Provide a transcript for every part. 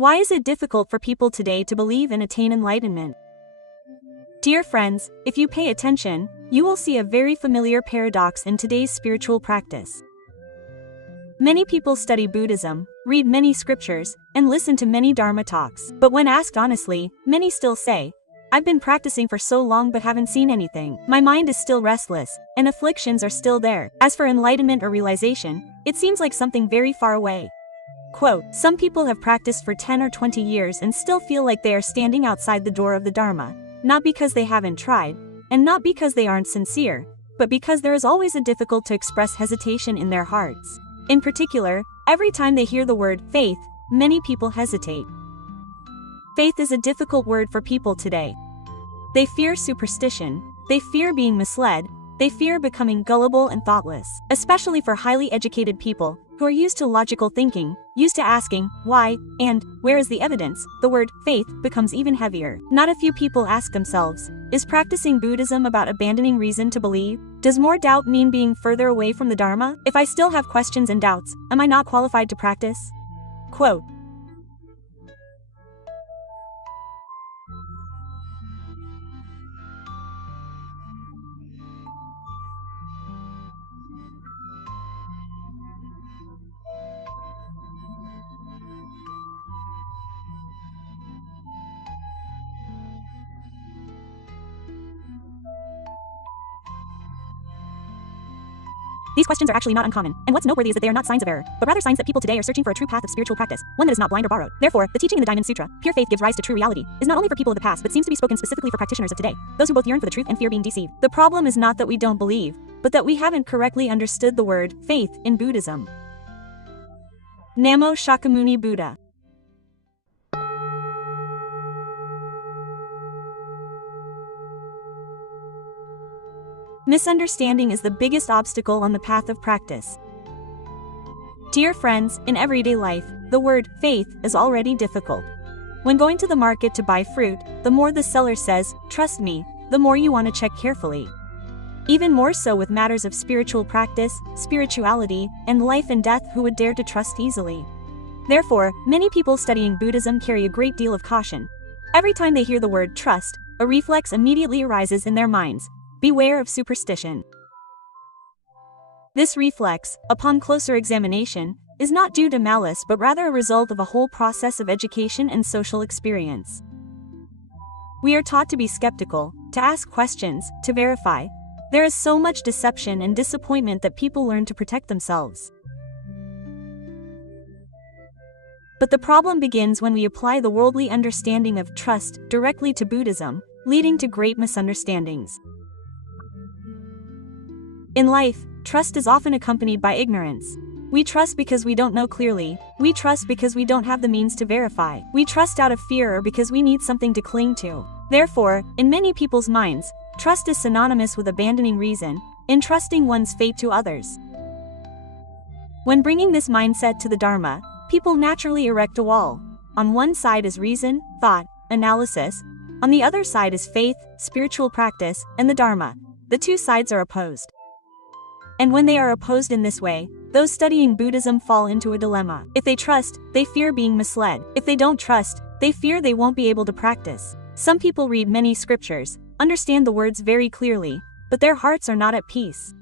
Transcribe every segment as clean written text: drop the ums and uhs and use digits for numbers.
Why is it difficult for people today to believe and attain enlightenment? Dear friends, if you pay attention, you will see a very familiar paradox in today's spiritual practice. Many people study Buddhism, read many scriptures, and listen to many Dharma talks. But when asked honestly, many still say, "I've been practicing for so long but haven't seen anything. My mind is still restless, and afflictions are still there." As for enlightenment or realization, it seems like something very far away. Quote, "Some people have practiced for 10 or 20 years and still feel like they are standing outside the door of the Dharma, not because they haven't tried, and not because they aren't sincere, but because there is always a difficult to express hesitation in their hearts. In particular, every time they hear the word faith, many people hesitate. Faith is a difficult word for people today. They fear superstition, they fear being misled, they fear becoming gullible and thoughtless, especially for highly educated people who are used to logical thinking, used to asking why and where is the evidence. The word faith becomes even heavier. Not a few people ask themselves, is practicing Buddhism about abandoning reason to believe? Does more doubt mean being further away from the Dharma? If I still have questions and doubts, am I not qualified to practice? Quote, these questions are actually not uncommon, and what's noteworthy is that they are not signs of error, but rather signs that people today are searching for a true path of spiritual practice, one that is not blind or borrowed. Therefore, the teaching in the Diamond Sutra, pure faith gives rise to true reality, is not only for people of the past but seems to be spoken specifically for practitioners of today, those who both yearn for the truth and fear being deceived. The problem is not that we don't believe, but that we haven't correctly understood the word faith in Buddhism. Namo Shakyamuni Buddha. Misunderstanding is the biggest obstacle on the path of practice. Dear friends, in everyday life, the word faith is already difficult. When going to the market to buy fruit, the more the seller says, "Trust me," the more you want to check carefully. Even more so with matters of spiritual practice, spirituality, and life and death, who would dare to trust easily? Therefore, many people studying Buddhism carry a great deal of caution. Every time they hear the word trust, a reflex immediately arises in their minds: beware of superstition. This reflex, upon closer examination, is not due to malice but rather a result of a whole process of education and social experience. We are taught to be skeptical, to ask questions, to verify. There is so much deception and disappointment that people learn to protect themselves. But the problem begins when we apply the worldly understanding of trust directly to Buddhism, leading to great misunderstandings. In life, trust is often accompanied by ignorance. We trust because we don't know clearly. We trust because we don't have the means to verify. We trust out of fear or because we need something to cling to. Therefore, in many people's minds, trust is synonymous with abandoning reason, entrusting one's fate to others. When bringing this mindset to the Dharma, people naturally erect a wall. On one side is reason, thought, analysis. On the other side is faith, spiritual practice, and the Dharma. The two sides are opposed. And when they are opposed in this way, those studying Buddhism fall into a dilemma. If they trust, they fear being misled. If they don't trust, they fear they won't be able to practice. Some people read many scriptures, understand the words very clearly, but their hearts are not at peace.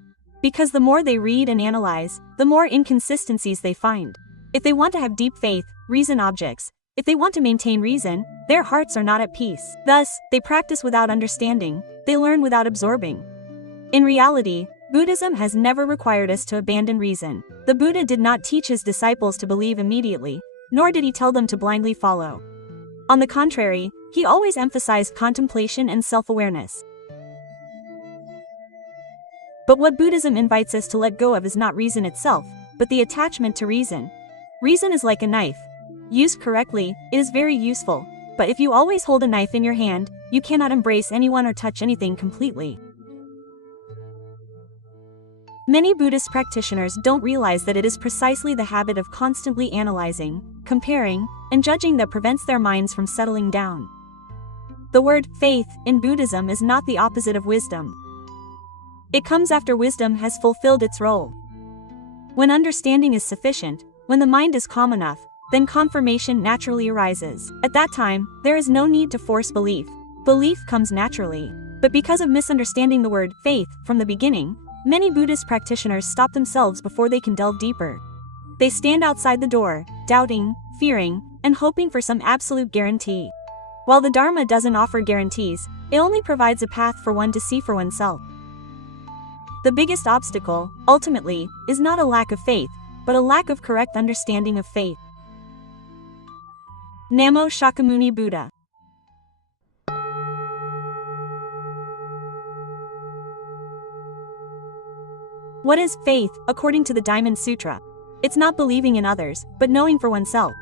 Because the more they read and analyze, the more inconsistencies they find. If they want to have deep faith, reason objects. If they want to maintain reason, their hearts are not at peace. Thus, they practice without understanding, they learn without absorbing. In reality, Buddhism has never required us to abandon reason. The Buddha did not teach his disciples to believe immediately, nor did he tell them to blindly follow. On the contrary, he always emphasized contemplation and self-awareness. But what Buddhism invites us to let go of is not reason itself, but the attachment to reason. Reason is like a knife. Used correctly, it is very useful, but if you always hold a knife in your hand, you cannot embrace anyone or touch anything completely. Many Buddhist practitioners don't realize that it is precisely the habit of constantly analyzing, comparing, and judging that prevents their minds from settling down. The word faith in Buddhism is not the opposite of wisdom. It comes after wisdom has fulfilled its role. When understanding is sufficient, when the mind is calm enough, then confirmation naturally arises. At that time, there is no need to force belief. Belief comes naturally. But because of misunderstanding the word faith from the beginning, many Buddhist practitioners stop themselves before they can delve deeper. They stand outside the door, doubting, fearing, and hoping for some absolute guarantee. While the Dharma doesn't offer guarantees, it only provides a path for one to see for oneself. The biggest obstacle, ultimately, is not a lack of faith, but a lack of correct understanding of faith. Namo Shakyamuni Buddha. What is faith, according to the Diamond Sutra? It's not believing in others, but knowing for oneself.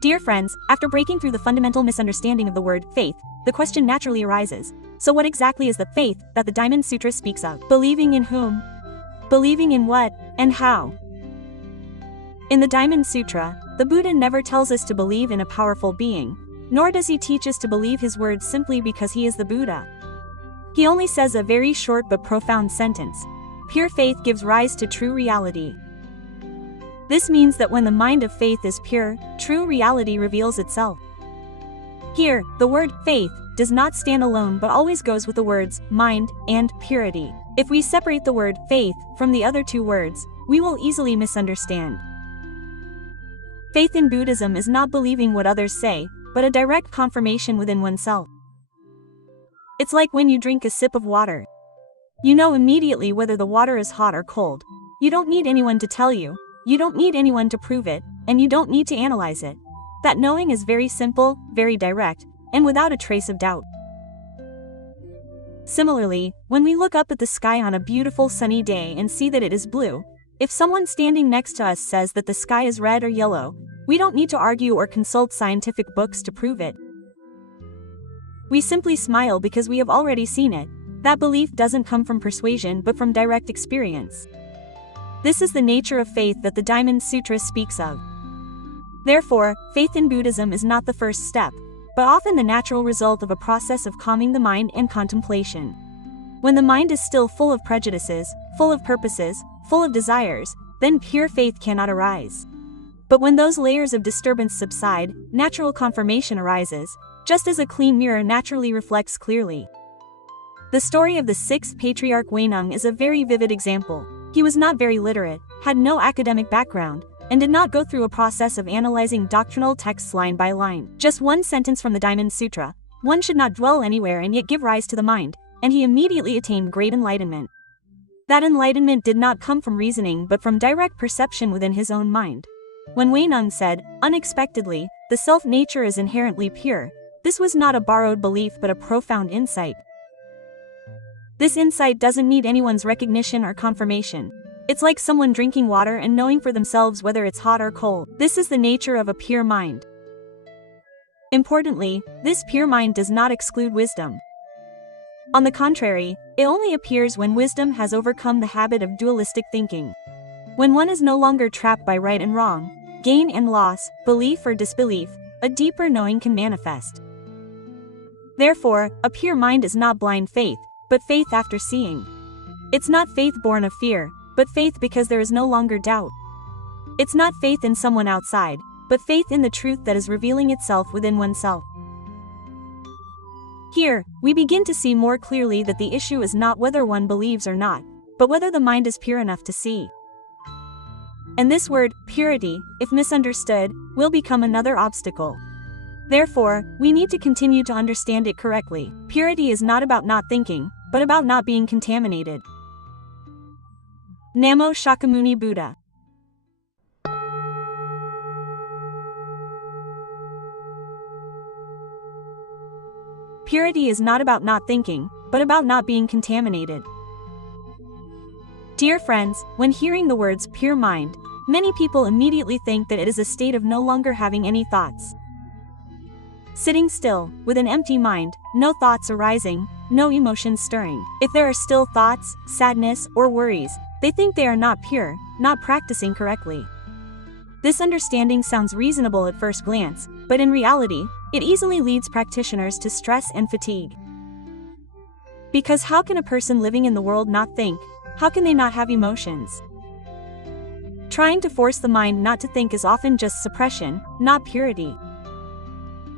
Dear friends, after breaking through the fundamental misunderstanding of the word faith, the question naturally arises. So what exactly is the faith that the Diamond Sutra speaks of? Believing in whom? Believing in what, and how? In the Diamond Sutra, the Buddha never tells us to believe in a powerful being, nor does he teach us to believe his words simply because he is the Buddha. He only says a very short but profound sentence. Pure faith gives rise to true reality. This means that when the mind of faith is pure, true reality reveals itself. Here, the word faith does not stand alone but always goes with the words mind and purity. If we separate the word faith from the other two words, we will easily misunderstand. Faith in Buddhism is not believing what others say, but a direct confirmation within oneself. It's like when you drink a sip of water. You know immediately whether the water is hot or cold. You don't need anyone to tell you, you don't need anyone to prove it, and you don't need to analyze it. That knowing is very simple, very direct, and without a trace of doubt. Similarly, when we look up at the sky on a beautiful sunny day and see that it is blue, if someone standing next to us says that the sky is red or yellow, we don't need to argue or consult scientific books to prove it. We simply smile because we have already seen it. That belief doesn't come from persuasion but from direct experience. This is the nature of faith that the Diamond Sutra speaks of. Therefore, faith in Buddhism is not the first step, but often the natural result of a process of calming the mind and contemplation. When the mind is still full of prejudices, full of purposes, full of desires, then pure faith cannot arise. But when those layers of disturbance subside, natural confirmation arises, just as a clean mirror naturally reflects clearly. The story of the sixth patriarch Huineng is a very vivid example. He was not very literate, had no academic background, and did not go through a process of analyzing doctrinal texts line by line. Just one sentence from the Diamond Sutra, one should not dwell anywhere and yet give rise to the mind, and he immediately attained great enlightenment. That enlightenment did not come from reasoning but from direct perception within his own mind. When Huineng said, unexpectedly, the self-nature is inherently pure, this was not a borrowed belief but a profound insight. This insight doesn't need anyone's recognition or confirmation. It's like someone drinking water and knowing for themselves whether it's hot or cold. This is the nature of a pure mind. Importantly, this pure mind does not exclude wisdom. On the contrary, it only appears when wisdom has overcome the habit of dualistic thinking. When one is no longer trapped by right and wrong, gain and loss, belief or disbelief, a deeper knowing can manifest. Therefore, a pure mind is not blind faith, but faith after seeing. It's not faith born of fear, but faith because there is no longer doubt. It's not faith in someone outside, but faith in the truth that is revealing itself within oneself. Here, we begin to see more clearly that the issue is not whether one believes or not, but whether the mind is pure enough to see. And this word, purity, if misunderstood, will become another obstacle. Therefore, we need to continue to understand it correctly. Purity is not about not thinking, but about not being contaminated. Namo Shakyamuni Buddha. Purity is not about not thinking, but about not being contaminated. Dear friends, when hearing the words pure mind, many people immediately think that it is a state of no longer having any thoughts. Sitting still, with an empty mind, no thoughts arising, no emotions stirring. If there are still thoughts, sadness, or worries, they think they are not pure, not practicing correctly. This understanding sounds reasonable at first glance, but in reality, it easily leads practitioners to stress and fatigue. Because how can a person living in the world not think? How can they not have emotions? Trying to force the mind not to think is often just suppression, not purity.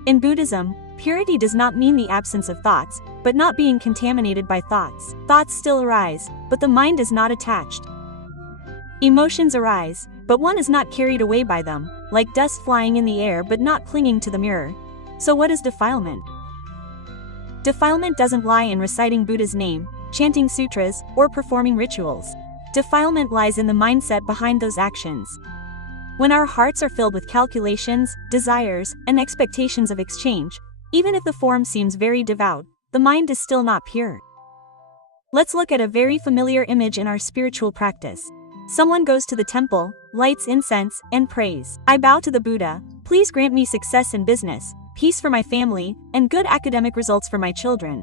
In Buddhism, purity does not mean the absence of thoughts, but not being contaminated by thoughts. Thoughts still arise, but the mind is not attached. Emotions arise, but one is not carried away by them, like dust flying in the air but not clinging to the mirror. So what is defilement? Defilement doesn't lie in reciting Buddha's name, chanting sutras, or performing rituals. Defilement lies in the mindset behind those actions. When our hearts are filled with calculations, desires, and expectations of exchange, even if the form seems very devout, the mind is still not pure. Let's look at a very familiar image in our spiritual practice. Someone goes to the temple, lights incense, and prays. I bow to the Buddha, please grant me success in business, peace for my family, and good academic results for my children.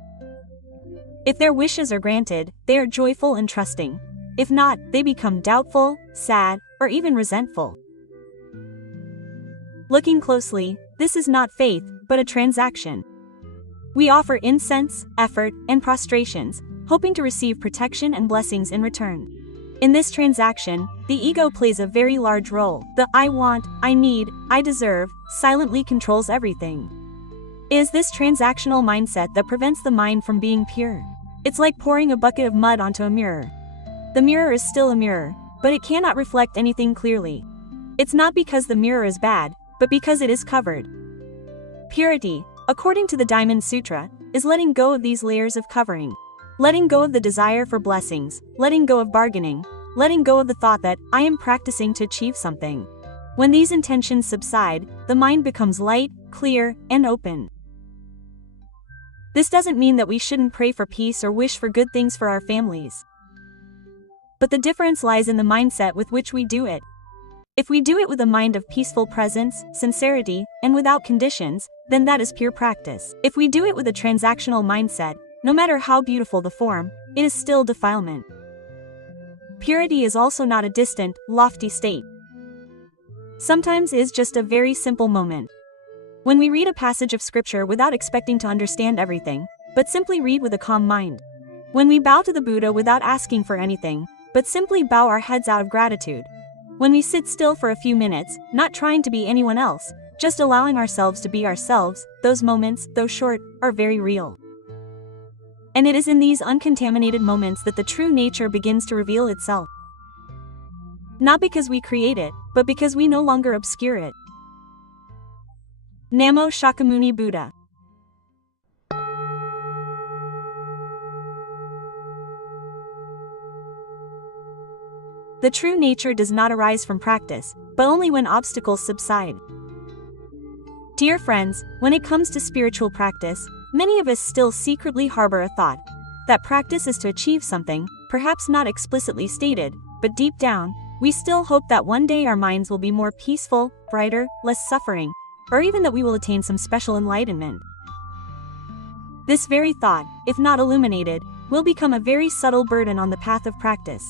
If their wishes are granted, they are joyful and trusting. If not, they become doubtful, sad, or even resentful. Looking closely, this is not faith, but a transaction. We offer incense, effort, and prostrations, hoping to receive protection and blessings in return. In this transaction, the ego plays a very large role. The I want, I need, I deserve silently controls everything. It is this transactional mindset that prevents the mind from being pure. It's like pouring a bucket of mud onto a mirror. The mirror is still a mirror, but it cannot reflect anything clearly. It's not because the mirror is bad, but because it is covered. Purity, according to the Diamond Sutra, is letting go of these layers of covering. Letting go of the desire for blessings, letting go of bargaining, letting go of the thought that I am practicing to achieve something. When these intentions subside, the mind becomes light, clear, and open. This doesn't mean that we shouldn't pray for peace or wish for good things for our families. But the difference lies in the mindset with which we do it. If we do it with a mind of peaceful presence, sincerity, and without conditions, then that is pure practice. If we do it with a transactional mindset, no matter how beautiful the form, it is still defilement. Purity is also not a distant, lofty state. Sometimes it is just a very simple moment. When we read a passage of scripture without expecting to understand everything, but simply read with a calm mind. When we bow to the Buddha without asking for anything, but simply bow our heads out of gratitude. When we sit still for a few minutes, not trying to be anyone else, just allowing ourselves to be ourselves, those moments, though short, are very real. And it is in these uncontaminated moments that the true nature begins to reveal itself. Not because we create it, but because we no longer obscure it. Namo Shakyamuni Buddha. The true nature does not arise from practice, but only when obstacles subside. Dear friends, when it comes to spiritual practice, many of us still secretly harbor a thought that practice is to achieve something, perhaps not explicitly stated, but deep down, we still hope that one day our minds will be more peaceful, brighter, less suffering, or even that we will attain some special enlightenment. This very thought, if not illuminated, will become a very subtle burden on the path of practice.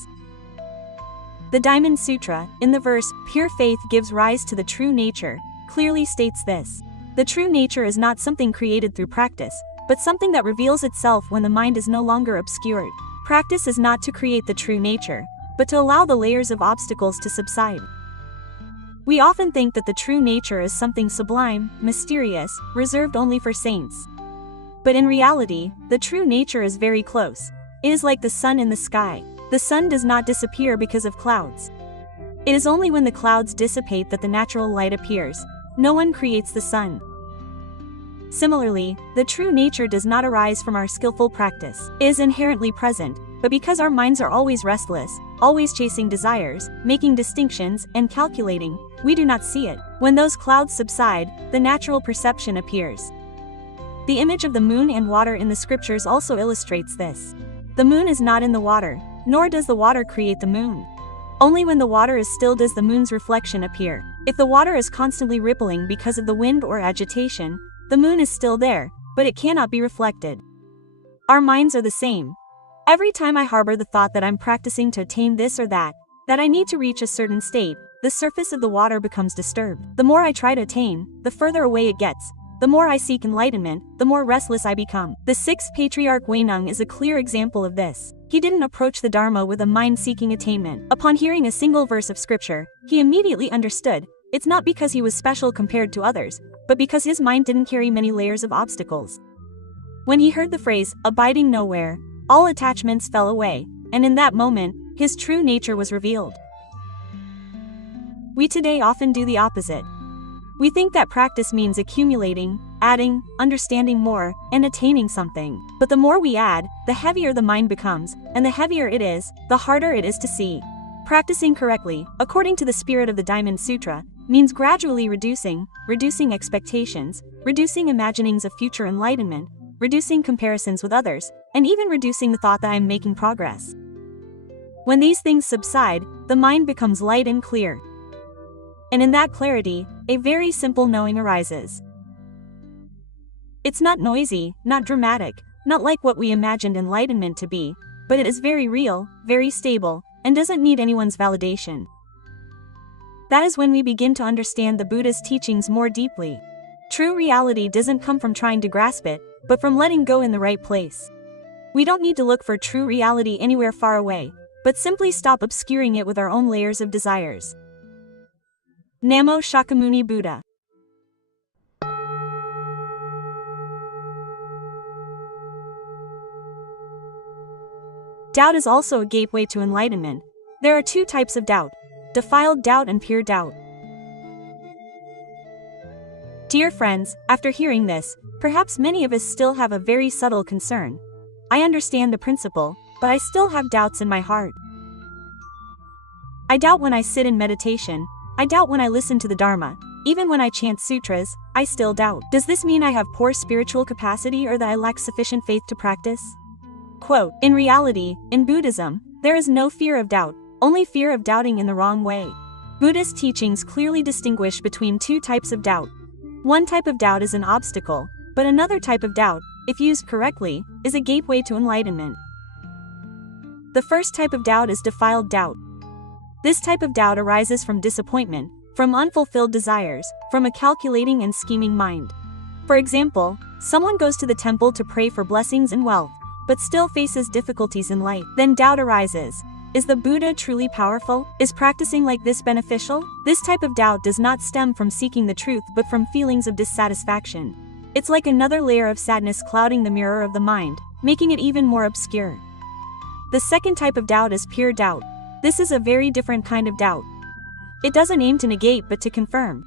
The Diamond Sutra, in the verse, "Pure faith gives rise to the true nature," clearly states this. The true nature is not something created through practice, but something that reveals itself when the mind is no longer obscured. Practice is not to create the true nature, but to allow the layers of obstacles to subside. We often think that the true nature is something sublime, mysterious, reserved only for saints. But in reality, the true nature is very close. It is like the sun in the sky. The sun does not disappear because of clouds. It is only when the clouds dissipate that the natural light appears. No one creates the sun. Similarly, the true nature does not arise from our skillful practice. It is inherently present, but because our minds are always restless, always chasing desires, making distinctions, and calculating, we do not see it. When those clouds subside, the natural perception appears. The image of the moon and water in the scriptures also illustrates this. The moon is not in the water, nor does the water create the moon. Only when the water is still does the moon's reflection appear. If the water is constantly rippling because of the wind or agitation, the moon is still there, but it cannot be reflected. Our minds are the same. Every time I harbor the thought that I'm practicing to attain this or that I need to reach a certain state, the surface of the water becomes disturbed. The more I try to attain, the further away it gets. The more I seek enlightenment, the more restless I become. The sixth patriarch Huineng is a clear example of this. He didn't approach the Dharma with a mind-seeking attainment. Upon hearing a single verse of scripture, he immediately understood. It's not because he was special compared to others, but because his mind didn't carry many layers of obstacles. When he heard the phrase, abiding nowhere, all attachments fell away, and in that moment, his true nature was revealed. We today often do the opposite. We think that practice means accumulating, adding, understanding more, and attaining something. But the more we add, the heavier the mind becomes, and the heavier it is, the harder it is to see. Practicing correctly, according to the spirit of the Diamond Sutra, means gradually reducing expectations, reducing imaginings of future enlightenment, reducing comparisons with others, and even reducing the thought that I am making progress. When these things subside, the mind becomes light and clear. And in that clarity, a very simple knowing arises. It's not noisy, not dramatic, not like what we imagined enlightenment to be, but it is very real, very stable, and doesn't need anyone's validation. That is when we begin to understand the Buddha's teachings more deeply. True reality doesn't come from trying to grasp it, but from letting go in the right place. We don't need to look for true reality anywhere far away, but simply stop obscuring it with our own layers of desires. Namo Shakyamuni Buddha. Doubt is also a gateway to enlightenment. There are two types of doubt: defiled doubt and pure doubt. Dear friends, after hearing this, perhaps many of us still have a very subtle concern. I understand the principle, but I still have doubts in my heart. I doubt when I sit in meditation. I doubt when I listen to the Dharma. Even when I chant sutras, I still doubt. Does this mean I have poor spiritual capacity or that I lack sufficient faith to practice? Quote, in reality, in Buddhism, there is no fear of doubt, only fear of doubting in the wrong way. Buddhist teachings clearly distinguish between two types of doubt. One type of doubt is an obstacle, but another type of doubt, if used correctly, is a gateway to enlightenment. The first type of doubt is defiled doubt. This type of doubt arises from disappointment, from unfulfilled desires, from a calculating and scheming mind. For example, someone goes to the temple to pray for blessings and wealth, but still faces difficulties in life. Then doubt arises. Is the Buddha truly powerful? Is practicing like this beneficial? This type of doubt does not stem from seeking the truth but from feelings of dissatisfaction. It's like another layer of sadness clouding the mirror of the mind, making it even more obscure. The second type of doubt is pure doubt. This is a very different kind of doubt. It doesn't aim to negate but to confirm.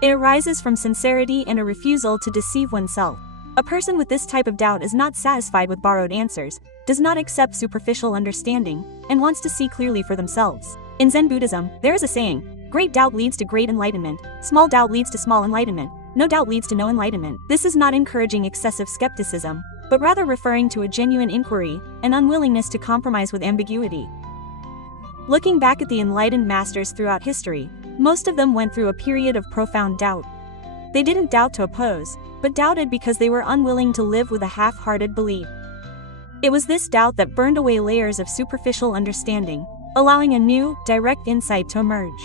It arises from sincerity and a refusal to deceive oneself. A person with this type of doubt is not satisfied with borrowed answers, does not accept superficial understanding, and wants to see clearly for themselves. In Zen Buddhism, there is a saying, great doubt leads to great enlightenment, small doubt leads to small enlightenment, no doubt leads to no enlightenment. This is not encouraging excessive skepticism, but rather referring to a genuine inquiry, an unwillingness to compromise with ambiguity. Looking back at the enlightened masters throughout history, most of them went through a period of profound doubt. They didn't doubt to oppose, but doubted because they were unwilling to live with a half-hearted belief. It was this doubt that burned away layers of superficial understanding, allowing a new, direct insight to emerge.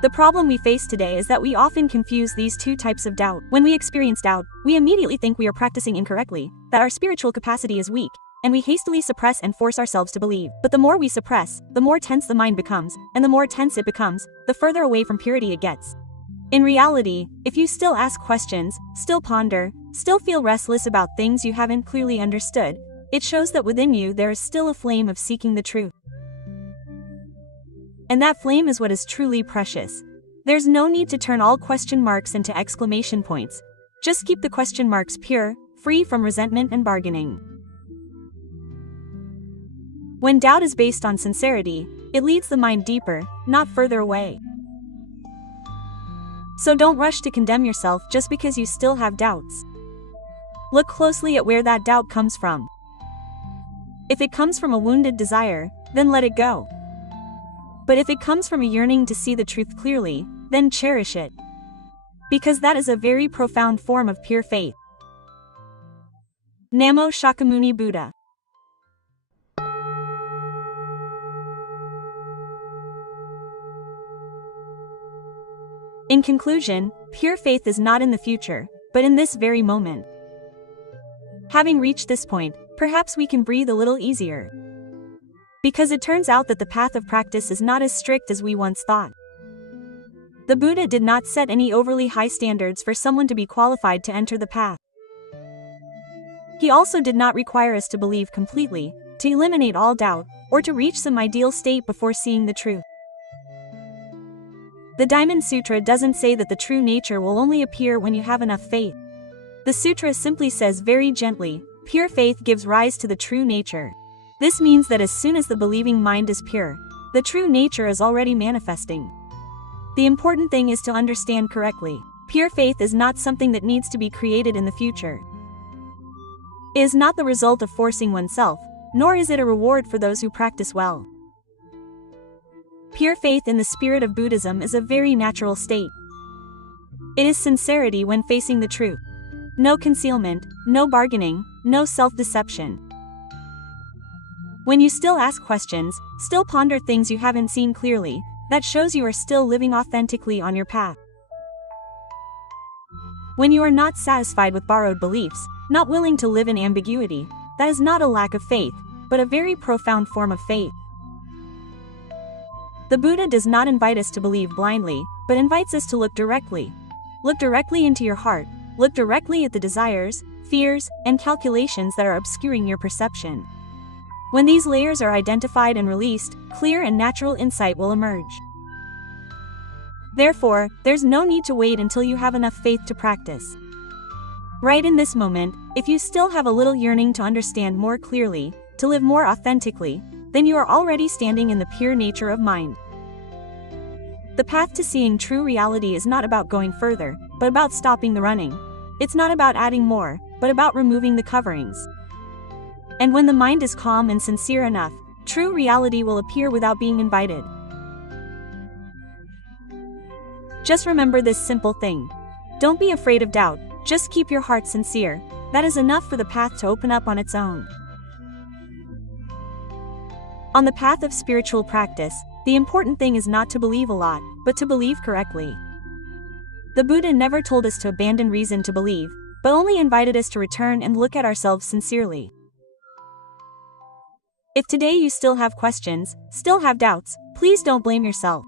The problem we face today is that we often confuse these two types of doubt. When we experience doubt, we immediately think we are practicing incorrectly, that our spiritual capacity is weak, and we hastily suppress and force ourselves to believe. But the more we suppress, the more tense the mind becomes, and the more tense it becomes, the further away from purity it gets. In reality, if you still ask questions, still ponder, still feel restless about things you haven't clearly understood, it shows that within you there is still a flame of seeking the truth. And that flame is what is truly precious. There's no need to turn all question marks into exclamation points. Just keep the question marks pure, free from resentment and bargaining. When doubt is based on sincerity, it leads the mind deeper, not further away. So don't rush to condemn yourself just because you still have doubts. Look closely at where that doubt comes from. If it comes from a wounded desire, then let it go. But if it comes from a yearning to see the truth clearly, then cherish it. Because that is a very profound form of pure faith. Namo Shakyamuni Buddha. In conclusion, pure faith is not in the future, but in this very moment. Having reached this point, perhaps we can breathe a little easier. Because it turns out that the path of practice is not as strict as we once thought. The Buddha did not set any overly high standards for someone to be qualified to enter the path. He also did not require us to believe completely, to eliminate all doubt, or to reach some ideal state before seeing the truth. The Diamond Sutra doesn't say that the true nature will only appear when you have enough faith. The sutra simply says very gently, pure faith gives rise to the true nature. This means that as soon as the believing mind is pure, the true nature is already manifesting. The important thing is to understand correctly. Pure faith is not something that needs to be created in the future. It is not the result of forcing oneself, nor is it a reward for those who practice well. Pure faith in the spirit of Buddhism is a very natural state. It is sincerity when facing the truth. No concealment, no bargaining, no self-deception. When you still ask questions, still ponder things you haven't seen clearly, that shows you are still living authentically on your path. When you are not satisfied with borrowed beliefs, not willing to live in ambiguity, that is not a lack of faith, but a very profound form of faith. The Buddha does not invite us to believe blindly, but invites us to look directly. Look directly into your heart, look directly at the desires, fears, and calculations that are obscuring your perception. When these layers are identified and released, clear and natural insight will emerge. Therefore, there's no need to wait until you have enough faith to practice. Right in this moment, if you still have a little yearning to understand more clearly, to live more authentically, then you are already standing in the pure nature of mind. The path to seeing true reality is not about going further, but about stopping the running. It's not about adding more, but about removing the coverings. And when the mind is calm and sincere enough, true reality will appear without being invited. Just remember this simple thing. Don't be afraid of doubt, just keep your heart sincere. That is enough for the path to open up on its own. On the path of spiritual practice, the important thing is not to believe a lot, but to believe correctly. The Buddha never told us to abandon reason to believe, but only invited us to return and look at ourselves sincerely. If today you still have questions, still have doubts, please don't blame yourself.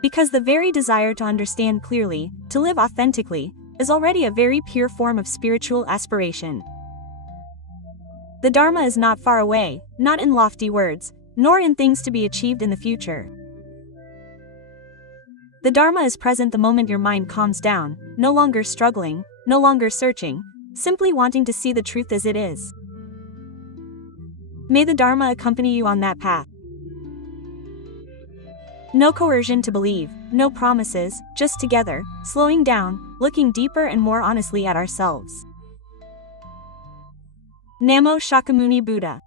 Because the very desire to understand clearly, to live authentically, is already a very pure form of spiritual aspiration. The Dharma is not far away, not in lofty words, nor in things to be achieved in the future. The Dharma is present the moment your mind calms down, no longer struggling, no longer searching, simply wanting to see the truth as it is. May the Dharma accompany you on that path. No coercion to believe, no promises, just together, slowing down, looking deeper and more honestly at ourselves. Namo Shakyamuni Buddha.